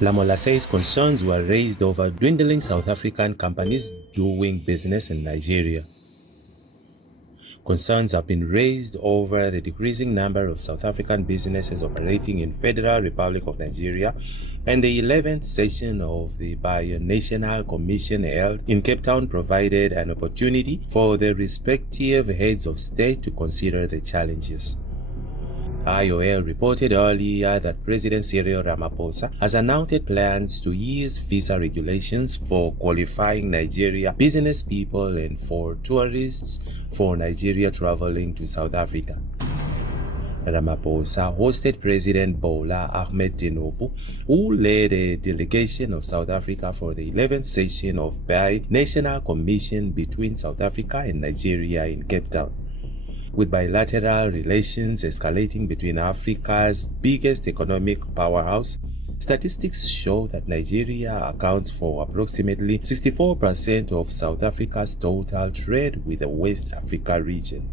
Lamola says concerns were raised over dwindling South African companies doing business in Nigeria. Concerns have been raised over the decreasing number of South African businesses operating in Federal Republic of Nigeria, and the 11th session of the Binational Commission held in Cape Town provided an opportunity for the respective heads of state to consider the challenges. IOL reported earlier that President Cyril Ramaphosa has announced plans to ease visa regulations for qualifying Nigeria business people and for tourists for Nigeria traveling to South Africa. Ramaphosa hosted President Bola Ahmed Tinubu, who led a delegation of South Africa for the 11th session of Binational Commission between South Africa and Nigeria in Cape Town. With bilateral relations escalating between Africa's biggest economic powerhouse, statistics show that Nigeria accounts for approximately 64% of South Africa's total trade with the West Africa region.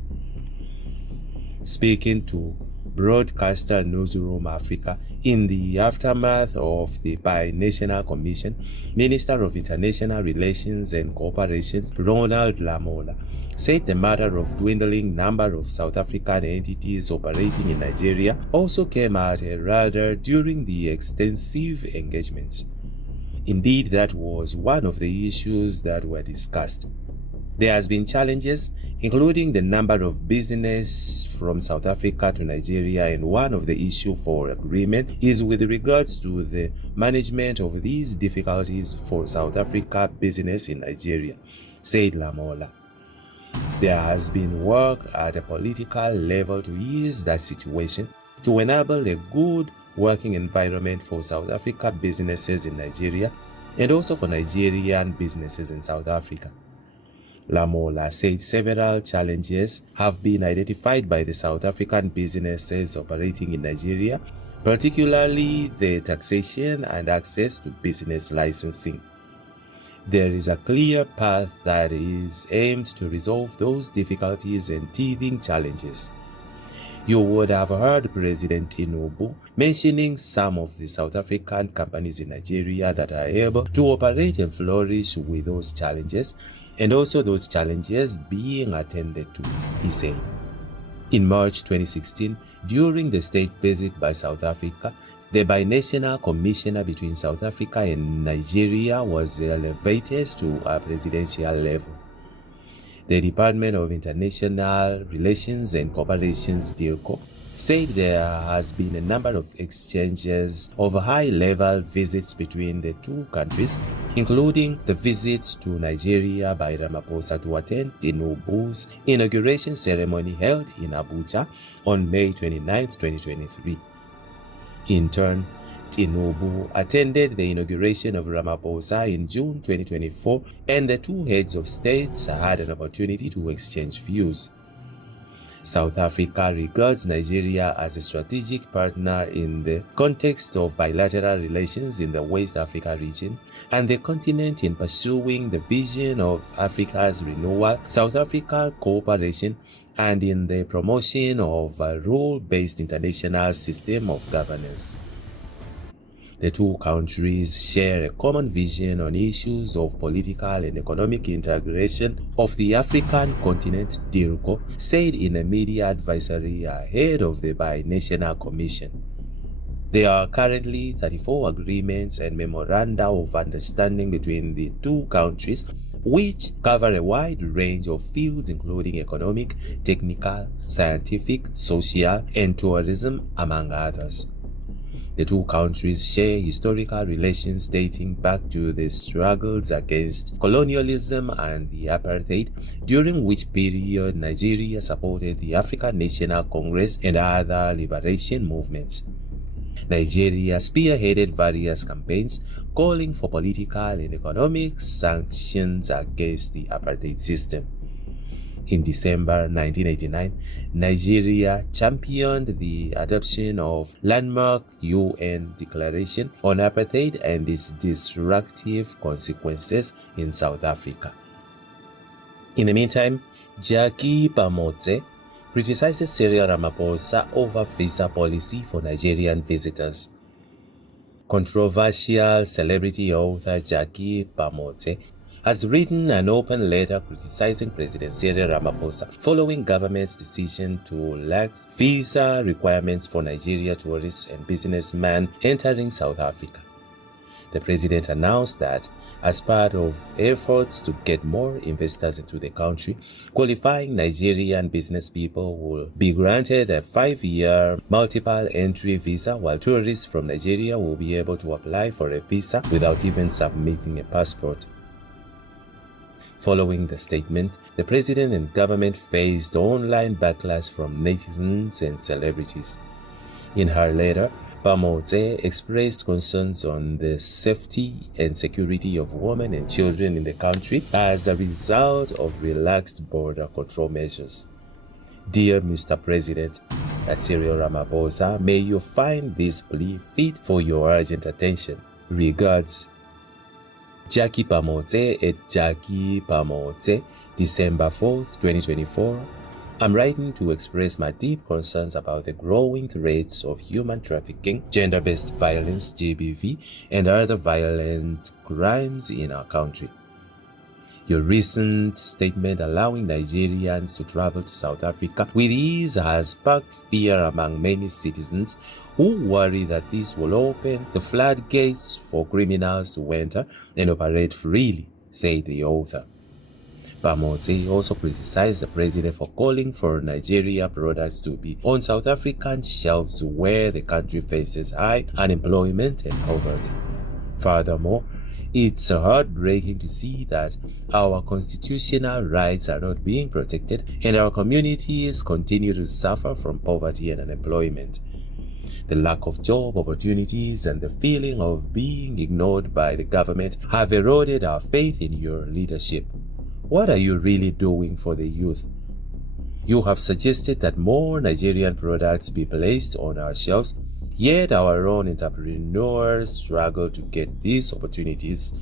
Speaking to broadcaster Newsroom Africa in the aftermath of the Binational Commission, Minister of International Relations and Cooperation Ronald Lamola said the matter of dwindling number of South African entities operating in Nigeria also came at a radar during the extensive engagements. Indeed, that was one of the issues that were discussed. There has been challenges, including the number of business from South Africa to Nigeria, and one of the issues for agreement is with regards to the management of these difficulties for South Africa business in Nigeria, said Lamola. There has been work at a political level to ease that situation, to enable a good working environment for South Africa businesses in Nigeria and also for Nigerian businesses in South Africa. Lamola said several challenges have been identified by the South African businesses operating in Nigeria, particularly the taxation and access to business licensing. There is a clear path that is aimed to resolve those difficulties and teething challenges. You would have heard President Tinubu mentioning some of the South African companies in Nigeria that are able to operate and flourish with those challenges, and also those challenges being attended to, he said. In March 2016, during the state visit by South Africa, the Binational Commissioner between South Africa and Nigeria was elevated to a presidential level. The Department of International Relations and Cooperation, DIRCO, said there has been a number of exchanges of high-level visits between the two countries, including the visit to Nigeria by Ramaphosa to attend Tinubu's inauguration ceremony held in Abuja on May 29, 2023. In turn, Tinubu attended the inauguration of Ramaphosa in June 2024, and the two heads of states had an opportunity to exchange views. South Africa regards Nigeria as a strategic partner in the context of bilateral relations in the West Africa region and the continent in pursuing the vision of Africa's renewal, South Africa cooperation, and in the promotion of a rule-based international system of governance. The two countries share a common vision on issues of political and economic integration of the African continent, DIRCO said in a media advisory ahead of the Binational Commission. There are currently 34 agreements and memoranda of understanding between the two countries, which cover a wide range of fields including economic, technical, scientific, social, and tourism, among others. The two countries share historical relations dating back to the struggles against colonialism and the apartheid, during which period Nigeria supported the African National Congress and other liberation movements. Nigeria spearheaded various campaigns calling for political and economic sanctions against the apartheid system. In December 1989, Nigeria championed the adoption of landmark UN Declaration on Apartheid and its destructive consequences in South Africa. In the meantime, Jackie Pamotse criticizes Cyril Ramaphosa over visa policy for Nigerian visitors. Controversial celebrity author Jackie Pamote has written an open letter criticizing President Cyril Ramaphosa following government's decision to relax visa requirements for Nigeria tourists and businessmen entering South Africa. The president announced that as part of efforts to get more investors into the country, qualifying Nigerian business people will be granted a 5-year multiple entry visa, while tourists from Nigeria will be able to apply for a visa without even submitting a passport. Following the statement, the president and government faced online backlash from netizens and celebrities. In her letter, Pamote expressed concerns on the safety and security of women and children in the country as a result of relaxed border control measures. Dear Mr. President, Cyril Ramaphosa, may you find this plea fit for your urgent attention. Regards, Jackie Pamote at Jackie Pamote, December 4th, 2024. I'm writing to express my deep concerns about the growing threats of human trafficking, gender-based violence, GBV, and other violent crimes in our country. Your recent statement allowing Nigerians to travel to South Africa with ease has sparked fear among many citizens who worry that this will open the floodgates for criminals to enter and operate freely, said the author. Pamote also criticized the president for calling for Nigeria products to be on South African shelves where the country faces high unemployment and poverty. Furthermore, it's heartbreaking to see that our constitutional rights are not being protected and our communities continue to suffer from poverty and unemployment. The lack of job opportunities and the feeling of being ignored by the government have eroded our faith in your leadership. What are you really doing for the youth? You have suggested that more Nigerian products be placed on our shelves, yet our own entrepreneurs struggle to get these opportunities.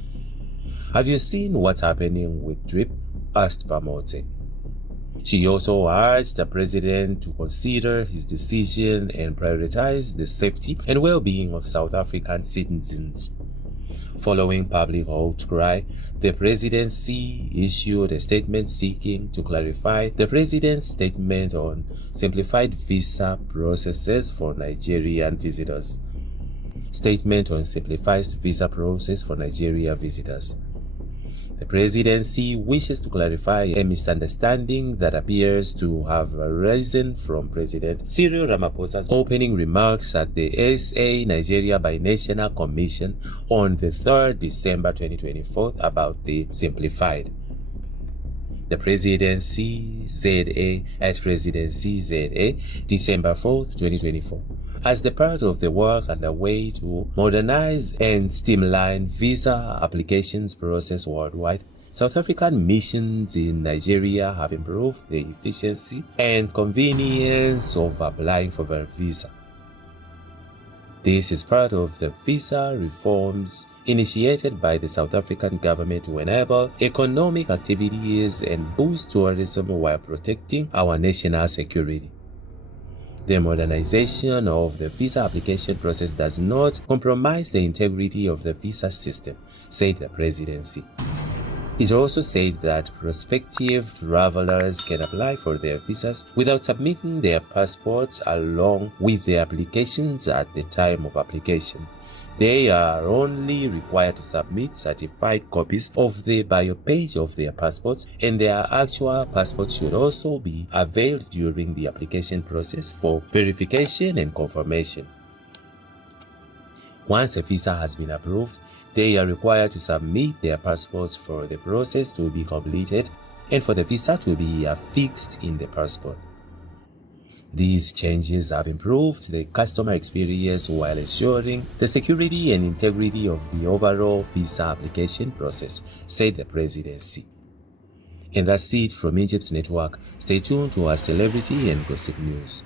Have you seen what's happening with DRIP? Asked Pamote. She also urged the president to consider his decision and prioritize the safety and well-being of South African citizens. Following public outcry, the presidency issued a statement seeking to clarify the president's statement on simplified visa processes for Nigerian visitors. Statement on simplified visa process for Nigeria visitors. The presidency wishes to clarify a misunderstanding that appears to have arisen from President Cyril Ramaphosa's opening remarks at the SA Nigeria Binational Commission on the 3rd December 2024 about the simplified. The Presidency ZA at Presidency ZA, December 4th, 2024. As the part of the work underway to modernize and streamline visa applications process worldwide, South African missions in Nigeria have improved the efficiency and convenience of applying for a visa. This is part of the visa reforms initiated by the South African government to enable economic activities and boost tourism while protecting our national security. The modernization of the visa application process does not compromise the integrity of the visa system, said the presidency. It also said that prospective travelers can apply for their visas without submitting their passports along with their applications at the time of application. They are only required to submit certified copies of the bio page of their passports, and their actual passports should also be availed during the application process for verification and confirmation. Once a visa has been approved, they are required to submit their passports for the process to be completed and for the visa to be affixed in the passport. These changes have improved the customer experience while ensuring the security and integrity of the overall visa application process, said the presidency. And that's it from Egypt's network. Stay tuned to our celebrity and gossip news.